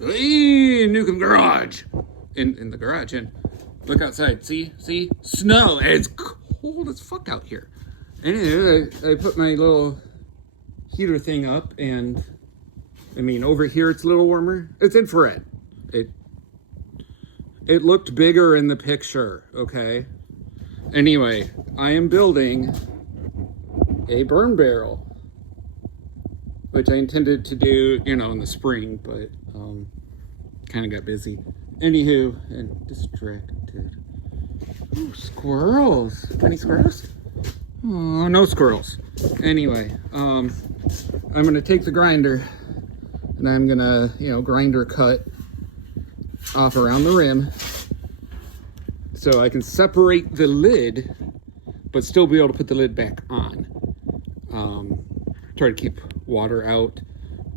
Hey, Newcomb garage. In the garage, and look outside. See, snow. It's cold as fuck out here. Anyway, I put my little heater thing up, and I mean over here it's a little warmer. It's infrared. It looked bigger in the picture. Okay. Anyway, I am building a burn barrel, which I intended to do, in the spring, but kind of got busy. Anywho, and distracted. Ooh, squirrels. Any squirrels? Oh, no squirrels. Anyway, I'm gonna take the grinder and I'm gonna, grinder cut off around the rim so I can separate the lid, but still be able to put the lid back on. Try to keep water out.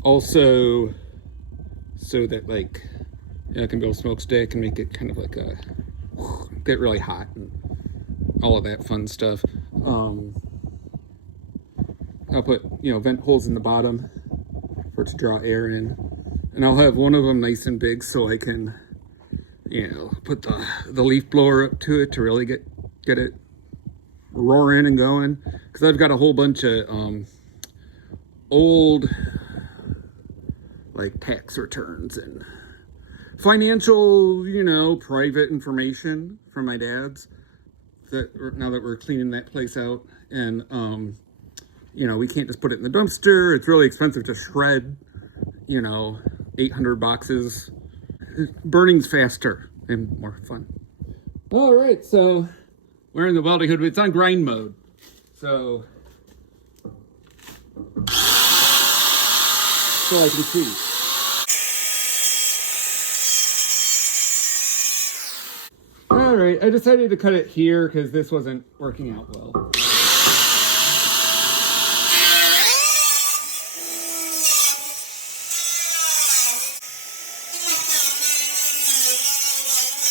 Also, so that I can build a smokestack and make it kind of like get really hot and all of that fun stuff. I'll put, vent holes in the bottom for it to draw air in. And I'll have one of them nice and big so I can, put the leaf blower up to it to really get it roaring and going. Because I've got a whole bunch of old tax returns and financial, private information from my dad's now that we're cleaning that place out. And we can't just put it in the dumpster. It's really expensive to shred, 800 boxes. Burning's faster and more fun. All right, so we're in the welding hood. It's on grind mode. So I can see. All right, I decided to cut it here because this wasn't working out well.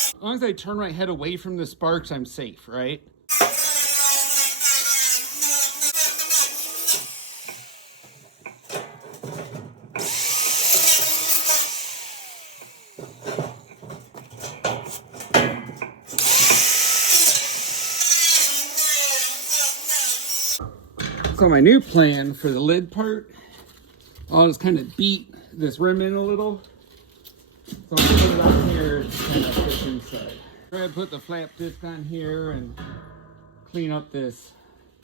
As long as I turn my head away from the sparks, I'm safe, right? So my new plan for the lid part, I'll just kind of beat this rim in a little. So I'm gonna put it on here and kind of fit inside. Try to put the flap disc on here and clean up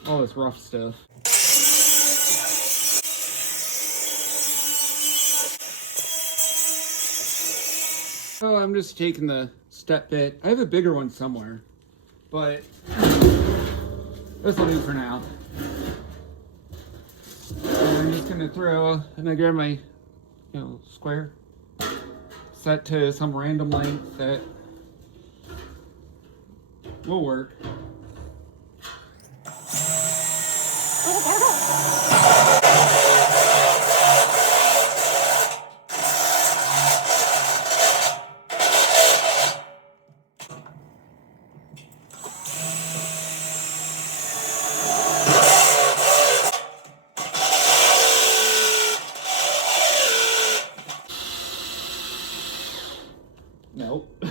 all this rough stuff. So I'm just taking the step bit. I have a bigger one somewhere, but this will do for now. And I'm just gonna and I grab my, square, set to some random length that will work. Nope.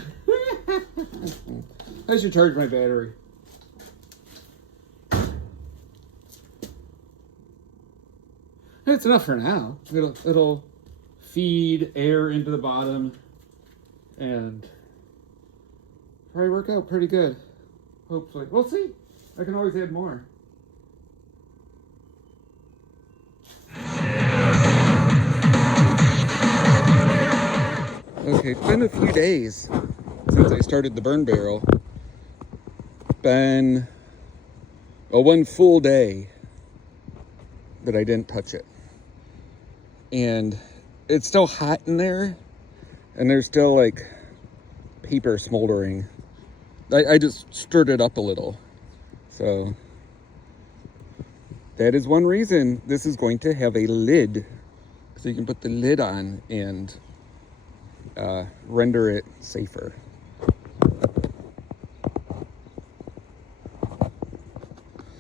I should charge my battery. It's enough for now. It'll feed air into the bottom and probably work out pretty good. Hopefully. We'll see. I can always add more. Okay, it's been a few days since I started the burn barrel. Been one full day that I didn't touch it. And it's still hot in there, and there's still paper smoldering. I just stirred it up a little. So that is one reason this is going to have a lid, so you can put the lid on and render it safer.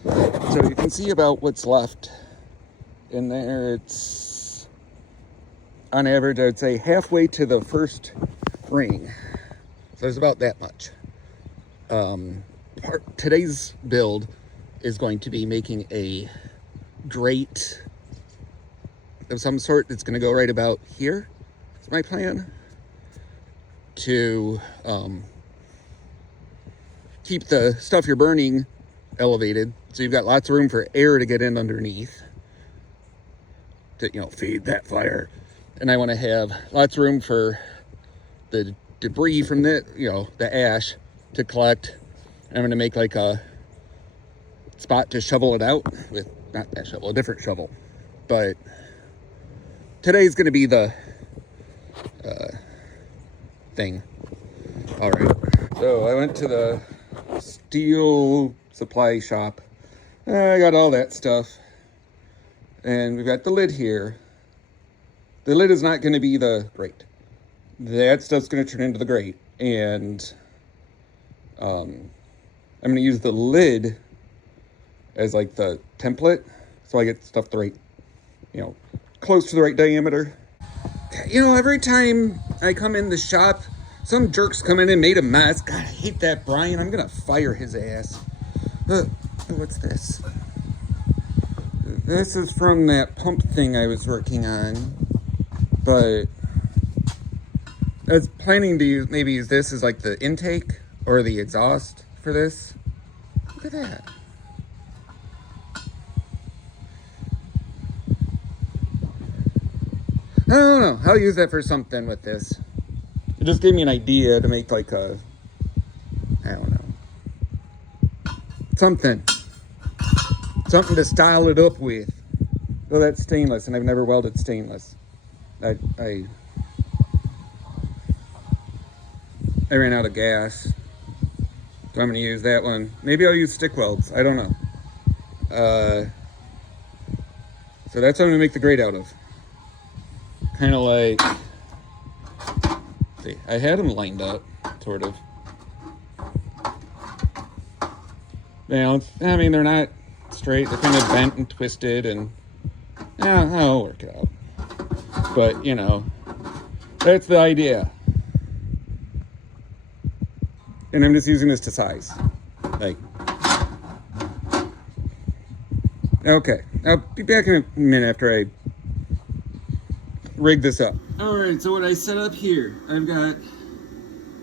So you can see about what's left in there. It's on average, I would say halfway to the first ring. So there's about that much. Today's build is going to be making a grate of some sort that's going to go right about here. That's my plan. To keep the stuff you're burning elevated, so you've got lots of room for air to get in underneath to, you know, feed that fire. And I want to have lots of room for the debris from the, you know, the ash to collect. I'm going to make like a spot to shovel it out with, not that shovel, a different shovel. But today's going to be the thing. All right. So I went to the steel supply shop. I got all that stuff. And we've got the lid here. The lid is not going to be the grate. That stuff's going to turn into the grate. And I'm going to use the lid as like the template. So I get stuff the right, you know, close to the right diameter. You know, every time I come in the shop, some jerk's come in and made a mess. God, I hate that Brian. I'm going to fire his ass. What's this? This is from that pump thing I was working on. But I was planning to maybe use this as like the intake or the exhaust for this. Look at that. I don't know. I'll use that for something with this. It just gave me an idea to make like a, I don't know, something to style it up with. Oh, that's stainless, and I've never welded stainless. I ran out of gas, so I'm going to use that one. Maybe I'll use stick welds. I don't know. So that's what I'm going to make the grate out of. Kind of like, see, I had them lined up, sort of. You know, I mean, they're not straight. They're kind of bent and twisted, and yeah, I'll work it out. But, you know, that's the idea. And I'm just using this to size. Like, okay, I'll be back in a minute after I rig this up. All right, so what I set up here, I've got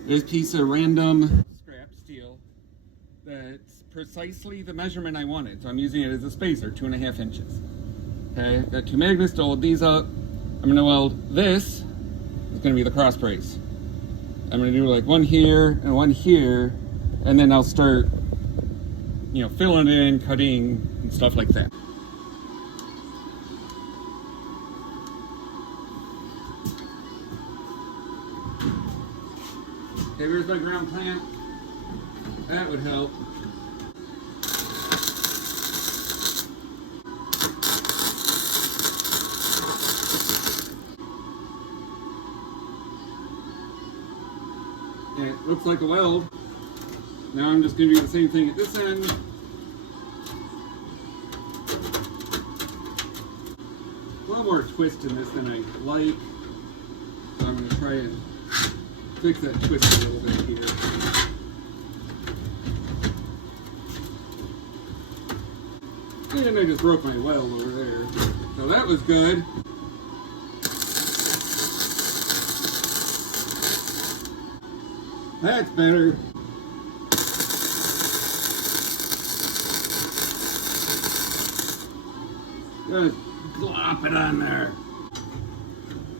this piece of random scrap steel that's precisely the measurement I wanted. So I'm using it as a spacer, 2.5 inches. Okay, got 2 magnets to hold these up. I'm gonna weld this. It's gonna be the cross brace. I'm gonna do like one here and one here, and then I'll start, you know, filling it in, cutting, and stuff like that. Okay, where's my ground clamp? That would help. Okay, it looks like a weld. Now I'm just going to do the same thing at this end. A lot more twist in this than I like. So I'm going to try and fix that twist a little bit here. And I just broke my weld over there. So that was good. That's better. Just glop it on there.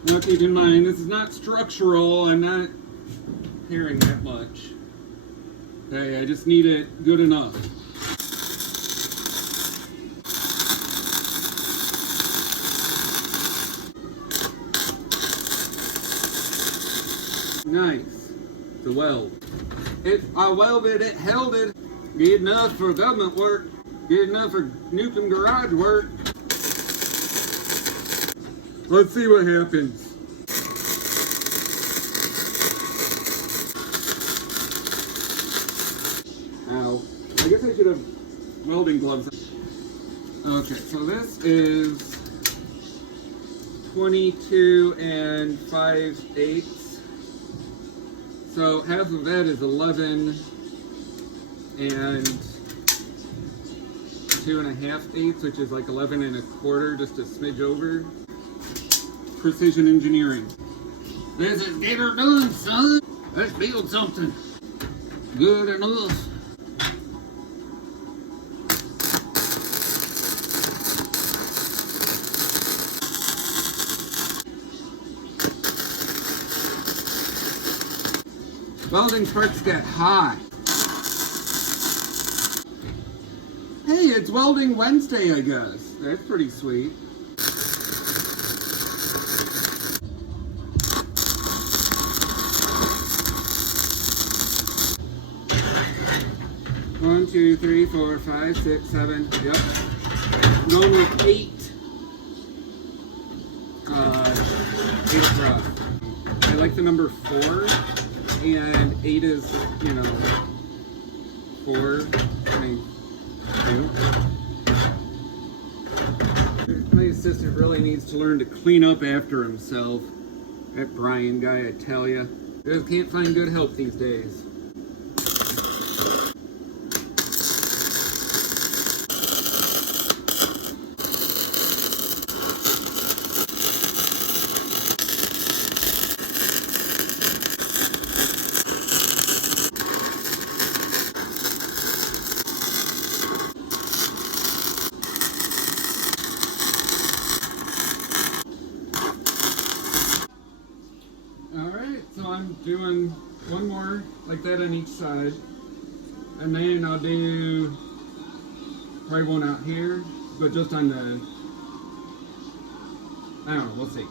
Now keep in mind, this is not structural. I'm not caring that much. Okay, I just need it good enough. Nice. It's a weld. I welded it, held it. Good enough for government work. Good enough for Newcomb garage work. Let's see what happens. Ow. I guess I should have welding gloves. Okay, so this is 22 and 5/8. So half of that is 11 and 2.5/8, which is like 11 1/4, just a smidge over. Precision engineering. This is get her done, son. Let's build something good enough. Welding sparks get high. Hey, it's Welding Wednesday, I guess. That's pretty sweet. One, two, three, four, five, six, 7. Yep. Normally 8. 8 rough. I like the number 4, and 8 is, 4. I mean, 2. My assistant really needs to learn to clean up after himself. That Brian guy, I tell ya. Just can't find good help these days. I'm doing one more like that on each side, and then I'll do probably one out here, but just on the, I don't know, we'll see.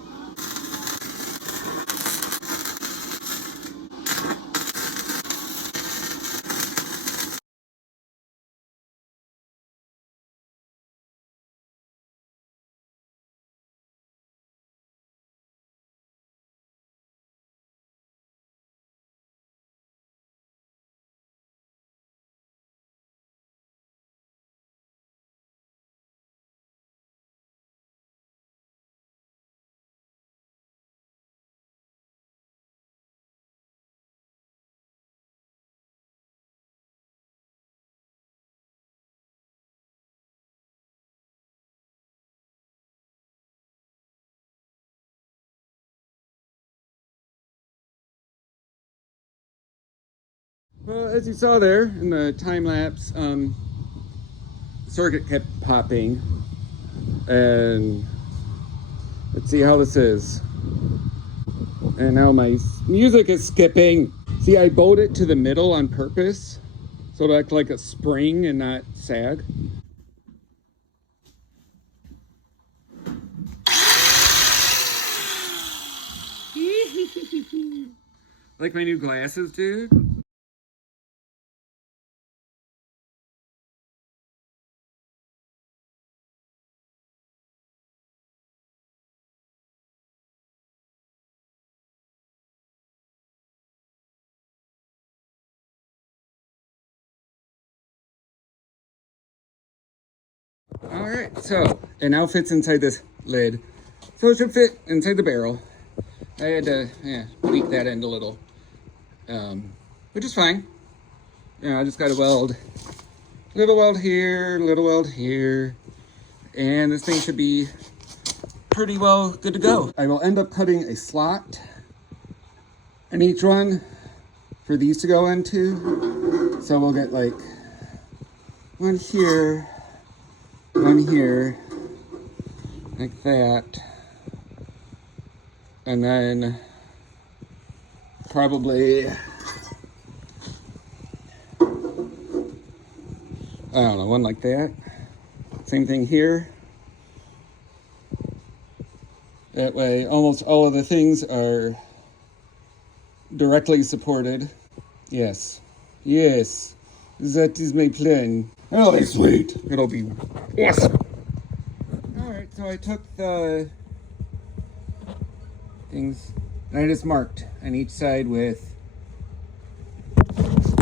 Well, as you saw there in the time lapse, circuit kept popping, and let's see how this is. And now my music is skipping. See, I bowed it to the middle on purpose, so it acts like a spring and not sag. Like my new glasses, dude? Alright, so it now fits inside this lid. So it should fit inside the barrel. I had to tweak that end a little, which is fine. I just got to weld. Little weld here, little weld here. And this thing should be pretty well good to go. I will end up cutting a slot in each one for these to go into. So we'll get like one here, like that. And then probably, I don't know, one like that. Same thing here. That way almost all of the things are directly supported. Yes, yes, that is my plan. It'll be sweet. It'll be awesome. Alright, so I took the things and I just marked on each side with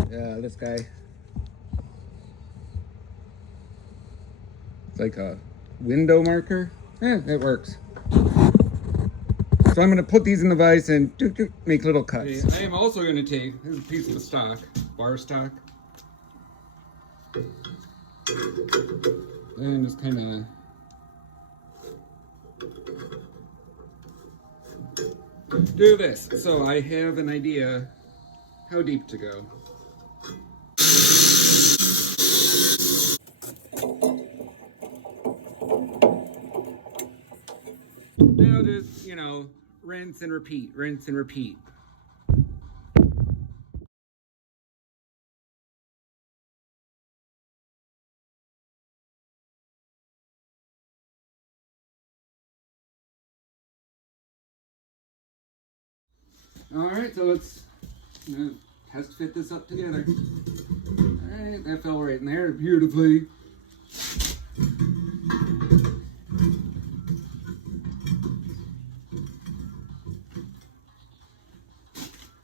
this guy. It's like a window marker. It works. So I'm going to put these in the vise and make little cuts. I am also going to take this piece of stock, bar stock, and just kind of do this so I have an idea how deep to go. Now just, you know, rinse and repeat, rinse and repeat. All right, so let's test fit this up together. All right, that fell right in there beautifully.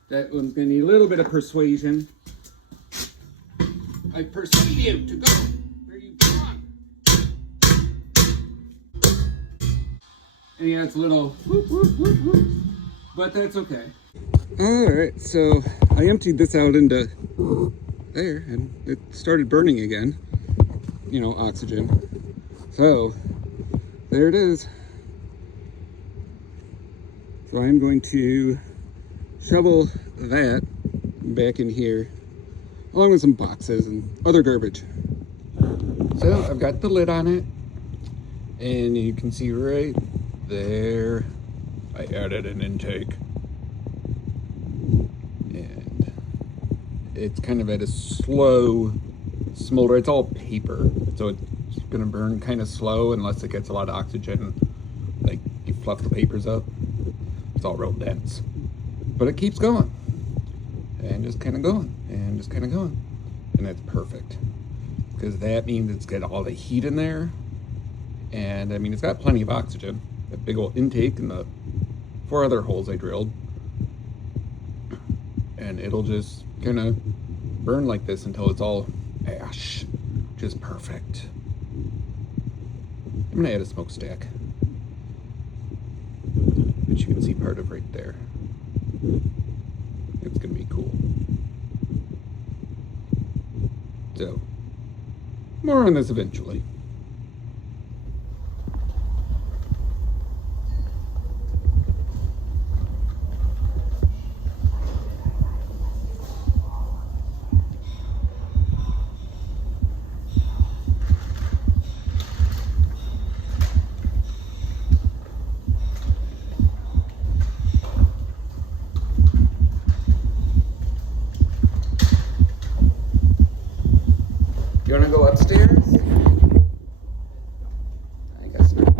That one's gonna need a little bit of persuasion. I persuade you to go where you belong. And yeah, it's a little whoop, whoop, whoop, whoop, but that's okay. All right, so I emptied this out into there and it started burning again, you know, oxygen. So there it is. So I'm going to shovel that back in here along with some boxes and other garbage. So I've got the lid on it and you can see right there I added an intake. It's kind of at a slow smolder. It's all paper, so it's gonna burn kind of slow unless it gets a lot of oxygen. Like you fluff the papers up, it's all real dense. But it keeps going, and just kind of going, and just kind of going. And that's perfect, because that means it's got all the heat in there. And I mean, it's got plenty of oxygen. That big old intake and the 4 other holes I drilled. And it'll just kind of burn like this until it's all ash, which is perfect. I'm gonna add a smokestack, which you can see part of right there. It's gonna be cool. So, more on this eventually. You wanna go upstairs? I guess not.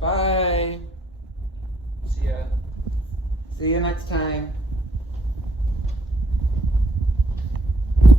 Bye. See ya. See you next time.